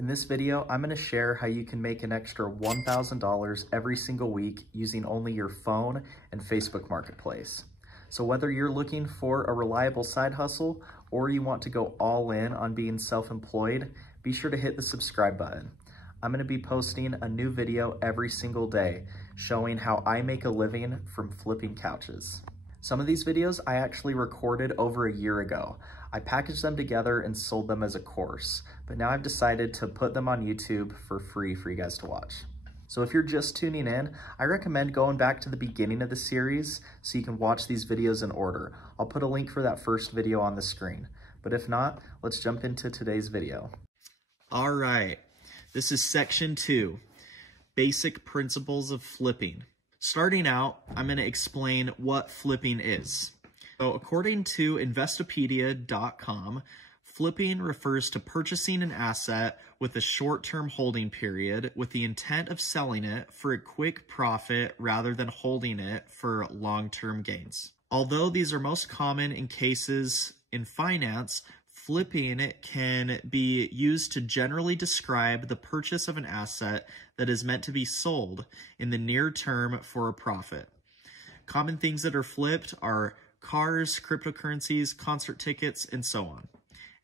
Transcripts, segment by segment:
In this video, I'm going to share how you can make an extra $1,000 every single week using only your phone and Facebook Marketplace. So whether you're looking for a reliable side hustle or you want to go all in on being self-employed, be sure to hit the subscribe button. I'm going to be posting a new video every single day showing how I make a living from flipping couches. Some of these videos I actually recorded over a year ago. I packaged them together and sold them as a course, but now I've decided to put them on YouTube for free for you guys to watch. So if you're just tuning in, I recommend going back to the beginning of the series so you can watch these videos in order. I'll put a link for that first video on the screen. But if not, let's jump into today's video. All right, this is section 2, basic principles of flipping. Starting out, I'm going to explain what flipping is. So according to Investopedia.com, flipping refers to purchasing an asset with a short-term holding period with the intent of selling it for a quick profit rather than holding it for long-term gains. Although these are most common in cases in finance, flipping can be used to generally describe the purchase of an asset that is meant to be sold in the near term for a profit. Common things that are flipped are cars, cryptocurrencies, concert tickets, and so on.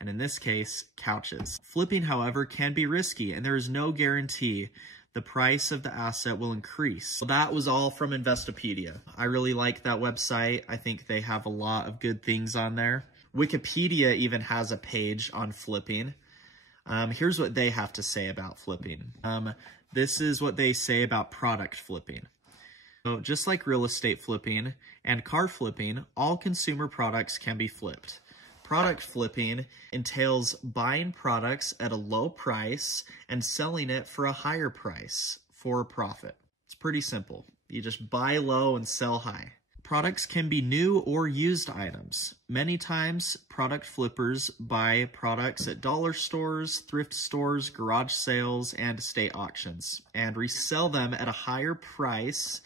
And in this case, couches. Flipping, however, can be risky, and there is no guarantee the price of the asset will increase. So that was all from Investopedia. I really like that website. I think they have a lot of good things on there. Wikipedia even has a page on flipping. Here's what they have to say about flipping. This is what they say about product flipping. So just like real estate flipping and car flipping, all consumer products can be flipped. Product flipping entails buying products at a low price and selling it for a higher price for a profit. It's pretty simple. You just buy low and sell high. Products can be new or used items. Many times, product flippers buy products at dollar stores, thrift stores, garage sales, and estate auctions, and resell them at a higher price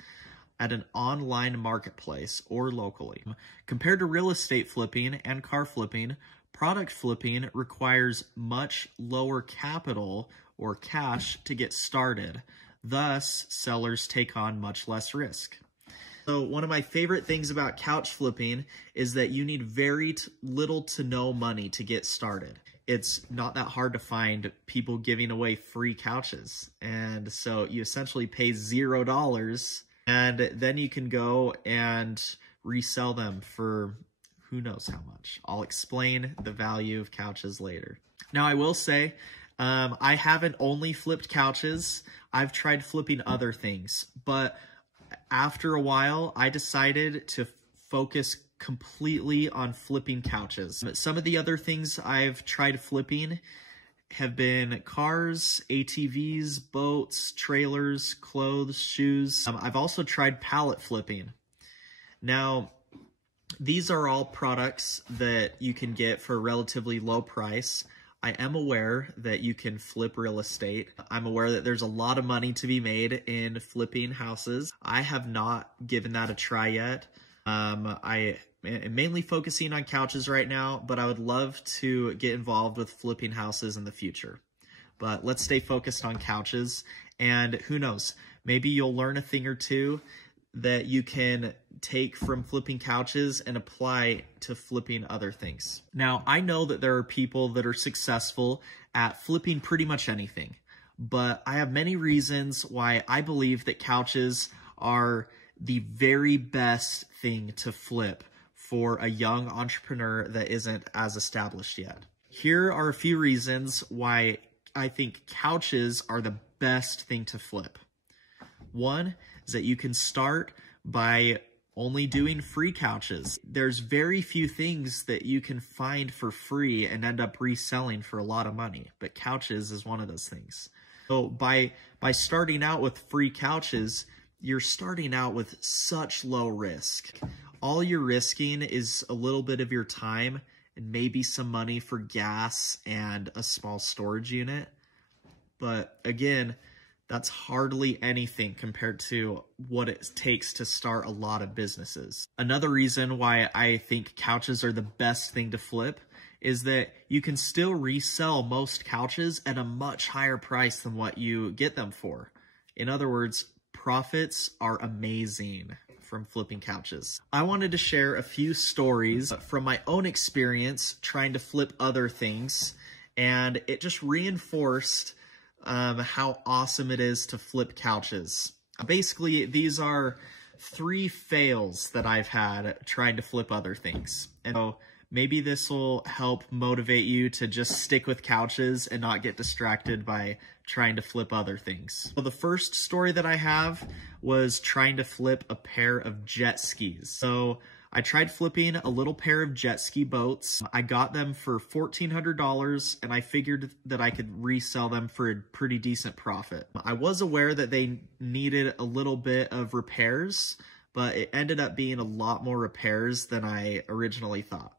at an online marketplace or locally. Compared to real estate flipping and car flipping, product flipping requires much lower capital or cash to get started. Thus, sellers take on much less risk. So one of my favorite things about couch flipping is that you need very little to no money to get started. It's not that hard to find people giving away free couches. And so you essentially pay $0 and then you can go and resell them for who knows how much. I'll explain the value of couches later. Now I will say, I haven't only flipped couches. I've tried flipping other things, but after a while, I decided to focus completely on flipping couches. Some of the other things I've tried flipping have been cars, ATVs, boats, trailers, clothes, shoes. I've also tried pallet flipping. Now, these are all products that you can get for a relatively low price. I am aware that you can flip real estate. I'm aware that there's a lot of money to be made in flipping houses. I have not given that a try yet. I am mainly focusing on couches right now, but I would love to get involved with flipping houses in the future. But let's stay focused on couches, and who knows, maybe you'll learn a thing or two that you can take from flipping couches and apply to flipping other things. Now, I know that there are people that are successful at flipping pretty much anything, but I have many reasons why I believe that couches are the very best thing to flip for a young entrepreneur that isn't as established yet. Here are a few reasons why I think couches are the best thing to flip. One is that you can start by only doing free couches. There's very few things that you can find for free and end up reselling for a lot of money, but couches is one of those things. So by starting out with free couches, you're starting out with such low risk. All you're risking is a little bit of your time and maybe some money for gas and a small storage unit. But again, that's hardly anything compared to what it takes to start a lot of businesses. Another reason why I think couches are the best thing to flip is that you can still resell most couches at a much higher price than what you get them for. In other words, profits are amazing from flipping couches. I wanted to share a few stories from my own experience trying to flip other things, and it just reinforced how awesome it is to flip couches. Basically, these are 3 fails that I've had trying to flip other things. And so maybe this will help motivate you to just stick with couches and not get distracted by trying to flip other things. So the first story that I have was trying to flip a pair of jet skis. So I tried flipping a little pair of jet ski boats. I got them for $1,400 and I figured that I could resell them for a pretty decent profit. I was aware that they needed a little bit of repairs, but it ended up being a lot more repairs than I originally thought.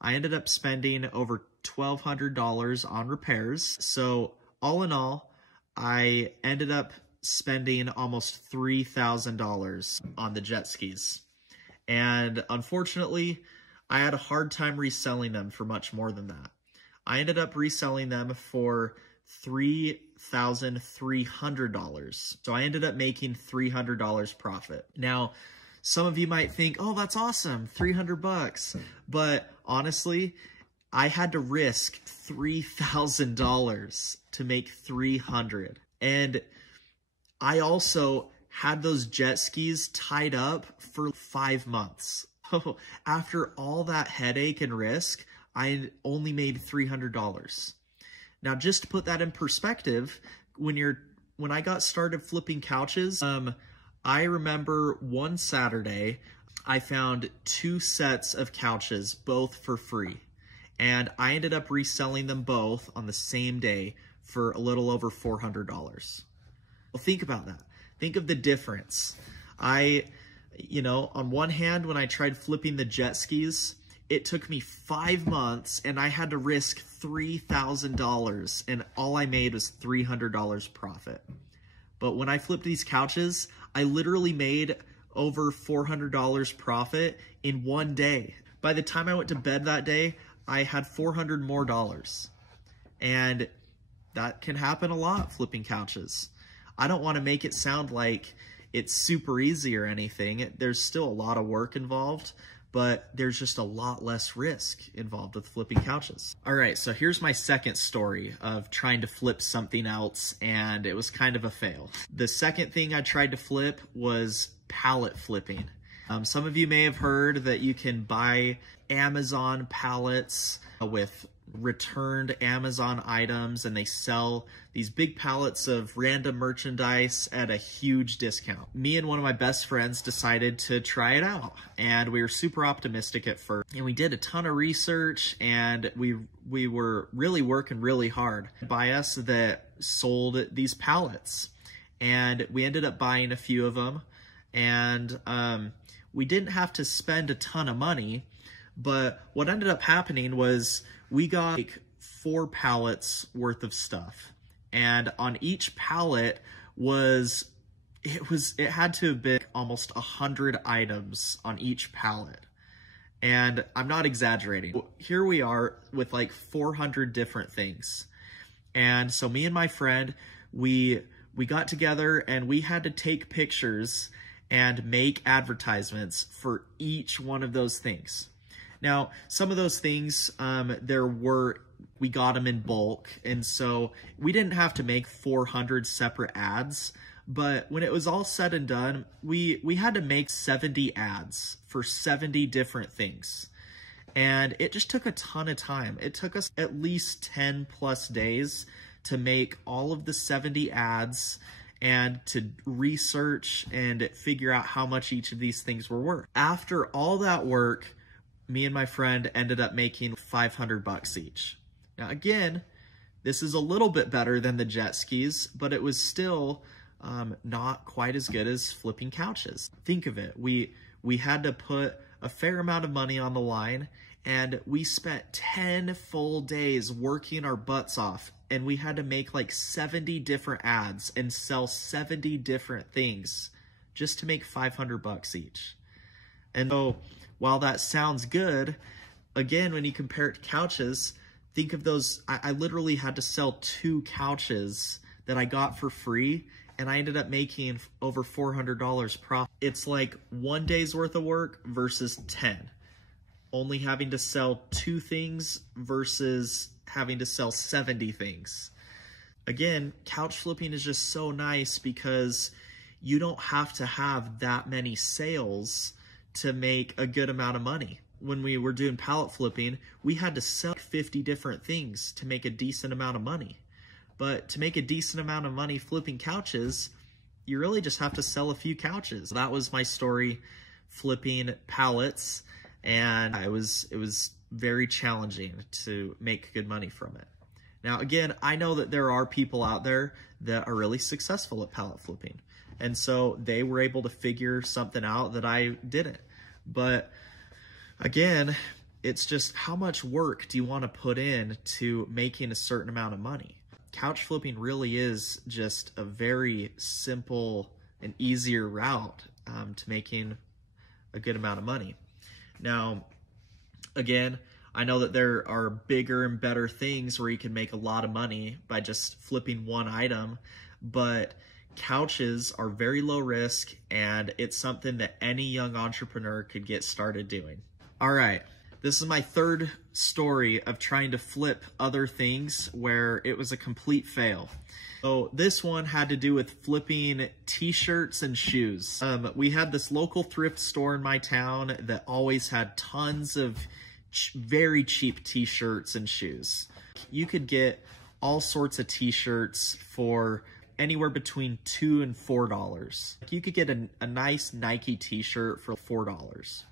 I ended up spending over $1,200 on repairs. So all in all, I ended up spending almost $3,000 on the jet skis. And unfortunately, I had a hard time reselling them for much more than that. I ended up reselling them for $3,300. So I ended up making $300 profit. Now, some of you might think, oh, that's awesome, 300 bucks. But honestly, I had to risk $3,000 to make $300. And I also had those jet skis tied up for 5 months. So after all that headache and risk, I only made $300. Now, just to put that in perspective, when I got started flipping couches, I remember one Saturday, I found 2 sets of couches, both for free. And I ended up reselling them both on the same day for a little over $400. Well, think about that. Think of the difference. On one hand, when I tried flipping the jet skis, it took me 5 months and I had to risk $3,000 and all I made was $300 profit. But when I flipped these couches, I literally made over $400 profit in one day. By the time I went to bed that day, I had $400 more. And that can happen a lot flipping couches. I don't want to make it sound like it's super easy or anything. There's still a lot of work involved, but there's just a lot less risk involved with flipping couches. All right, so here's my second story of trying to flip something else, and it was kind of a fail. The second thing I tried to flip was pallet flipping. Some of you may have heard that you can buy Amazon pallets with returned Amazon items, and they sell these big pallets of random merchandise at a huge discount. Me and one of my best friends decided to try it out, and we were super optimistic at first, and we did a ton of research, and we were really working really hard by us that sold these pallets, and we ended up buying a few of them, and we didn't have to spend a ton of money. But what ended up happening was we got like 4 pallets worth of stuff. And on each pallet it had to have been almost 100 items on each pallet. And I'm not exaggerating. Here we are with like 400 different things. And so me and my friend, we got together and we had to take pictures and make advertisements for each one of those things. Now, some of those things, we got them in bulk, and so we didn't have to make 400 separate ads, but when it was all said and done, we had to make 70 ads for 70 different things. And it just took a ton of time. It took us at least 10 plus days to make all of the 70 ads and to research and figure out how much each of these things were worth. After all that work, me and my friend ended up making 500 bucks each. Now again, this is a little bit better than the jet skis, but it was still not quite as good as flipping couches. Think of it, we had to put a fair amount of money on the line, and we spent 10 full days working our butts off, and we had to make like 70 different ads and sell 70 different things just to make 500 bucks each. And so while that sounds good, again, when you compare it to couches, think of those. I literally had to sell 2 couches that I got for free, and I ended up making over $400 profit. It's like 1 day's worth of work versus 10. Only having to sell 2 things versus having to sell 70 things. Again, couch flipping is just so nice because you don't have to have that many sales to make a good amount of money. When we were doing pallet flipping, we had to sell 50 different things to make a decent amount of money. But to make a decent amount of money flipping couches, you really just have to sell a few couches. That was my story flipping pallets, and it was very challenging to make good money from it. Now, again, I know that there are people out there that are really successful at pallet flipping, and so they were able to figure something out that I didn't. But again, it's just how much work do you want to put in to making a certain amount of money? Couch flipping really is just a very simple and easier route to making a good amount of money. Now, again, I know that there are bigger and better things where you can make a lot of money by just flipping one item, but couches are very low risk, and it's something that any young entrepreneur could get started doing. All right, this is my 3rd story of trying to flip other things where it was a complete fail. So this one had to do with flipping t-shirts and shoes. We had this local thrift store in my town that always had tons of very cheap t-shirts and shoes. You could get all sorts of t-shirts for anywhere between $2 and $4. You could get a nice Nike t-shirt for $4.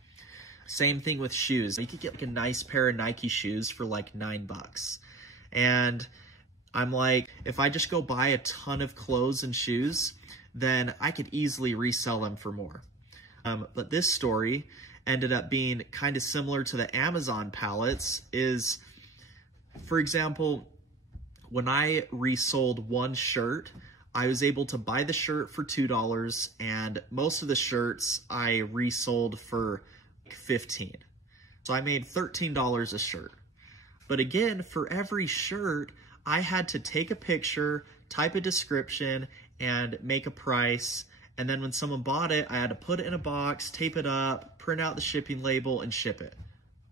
Same thing with shoes. You could get like a nice pair of Nike shoes for like $9. And I'm like, if I just go buy a ton of clothes and shoes, then I could easily resell them for more. But this story ended up being kind of similar to the Amazon pallets. Is, for example, when I resold one shirt, I was able to buy the shirt for $2, and most of the shirts I resold for $15. So I made $13 a shirt. But again, for every shirt, I had to take a picture, type a description, and make a price. And then when someone bought it, I had to put it in a box, tape it up, print out the shipping label, and ship it.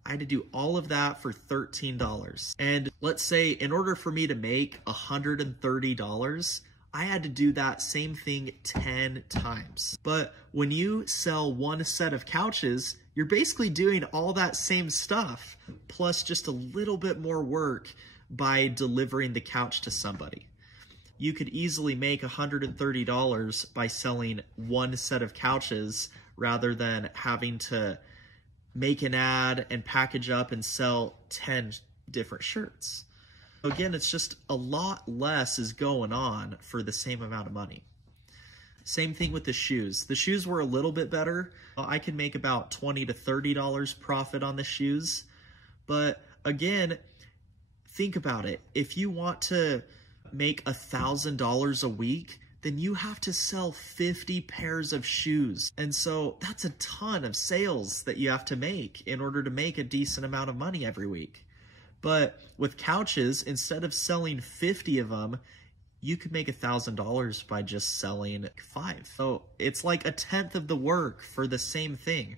I had to do all of that for $13. And let's say in order for me to make $130, I had to do that same thing 10 times. But when you sell one set of couches, you're basically doing all that same stuff, plus just a little bit more work by delivering the couch to somebody. You could easily make $130 by selling one set of couches rather than having to make an ad and package up and sell 10 different shirts. Again, it's just a lot less is going on for the same amount of money. Same thing with the shoes. The shoes were a little bit better. I could make about $20 to $30 profit on the shoes. But again, think about it. If you want to make $1,000 a week, then you have to sell 50 pairs of shoes. And so that's a ton of sales that you have to make in order to make a decent amount of money every week. But with couches, instead of selling 50 of them, you could make $1,000 by just selling 5. So it's like a tenth of the work for the same thing.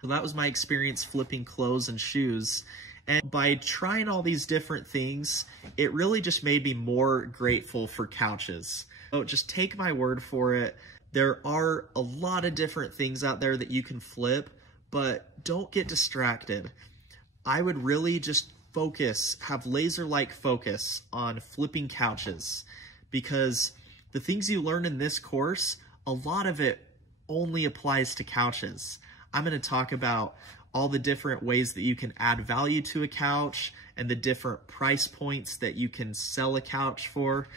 So that was my experience flipping clothes and shoes. And by trying all these different things, it really just made me more grateful for couches. So just take my word for it. There are a lot of different things out there that you can flip, but don't get distracted. I would really just have laser-like focus on flipping couches, because the things you learn in this course, a lot of it only applies to couches. I'm going to talk about all the different ways that you can add value to a couch and the different price points that you can sell a couch for.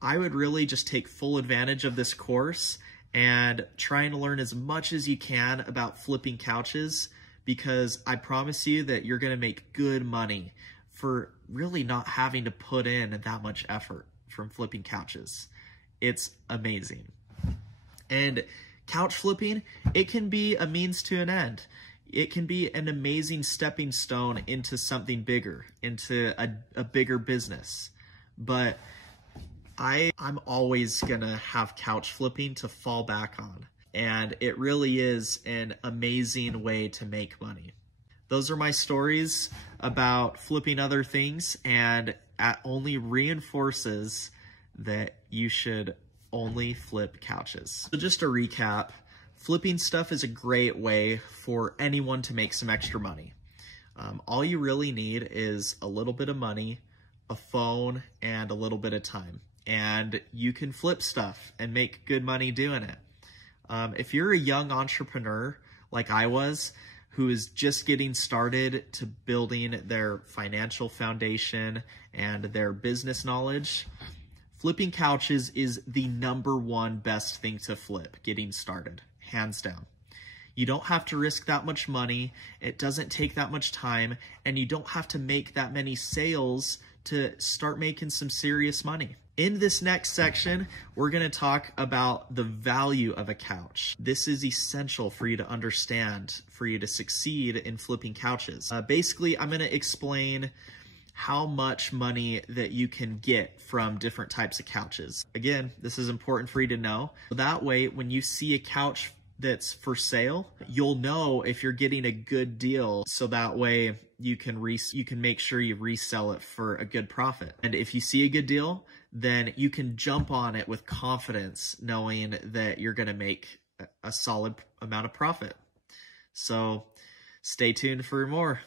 I would really just take full advantage of this course and try and learn as much as you can about flipping couches, because I promise you that you're going to make good money for really not having to put in that much effort from flipping couches. It's amazing. And couch flipping, it can be a means to an end. it can be an amazing stepping stone into something bigger, into a bigger business. But I'm always gonna have couch flipping to fall back on. And it really is an amazing way to make money. Those are my stories about flipping other things, and it only reinforces that you should only flip couches. So just to recap, flipping stuff is a great way for anyone to make some extra money. All you really need is a little bit of money, a phone, and a little bit of time. And you can flip stuff and make good money doing it. If you're a young entrepreneur like I was, who is just getting started to building their financial foundation and their business knowledge, flipping couches is the #1 best thing to flip getting started, hands down. You don't have to risk that much money, it doesn't take that much time, and you don't have to make that many sales to start making some serious money. In this next section, we're going to talk about the value of a couch. This is essential for you to understand, for you to succeed in flipping couches. Basically, I'm going to explain how much money that you can get from different types of couches. Again, this is important for you to know. That way, when you see a couch that's for sale, you'll know if you're getting a good deal, so that way you can make sure you resell it for a good profit. And if you see a good deal, then you can jump on it with confidence, knowing that you're going to make a solid amount of profit. So stay tuned for more.